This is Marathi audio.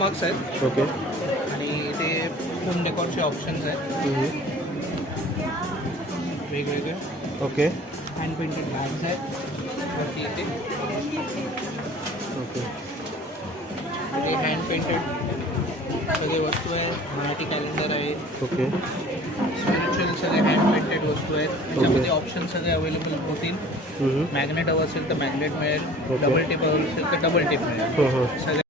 मग्स आहेत ओके. आणि इथे होम डेकॉरचे ऑप्शन्स आहेत वेगवेगळे. ओके हँड पेंटेड बॅग्स आहेत वरती इथे. ओके. इथे हँड पेंटेड सगळे वस्तू आहेत. मराठी कॅलेंडर आहे. ओके. स्पिरिच्युअल सगळे हँड पेंटेड वस्तू आहेत. त्याच्यामध्ये ऑप्शन सगळे अवेलेबल होतील. मॅग्नेट हवं असेल तर मॅग्नेट मिळेल. ओके. डबल टेप हवं असेल तर डबल टेप मिळेल. हो हो. सगळे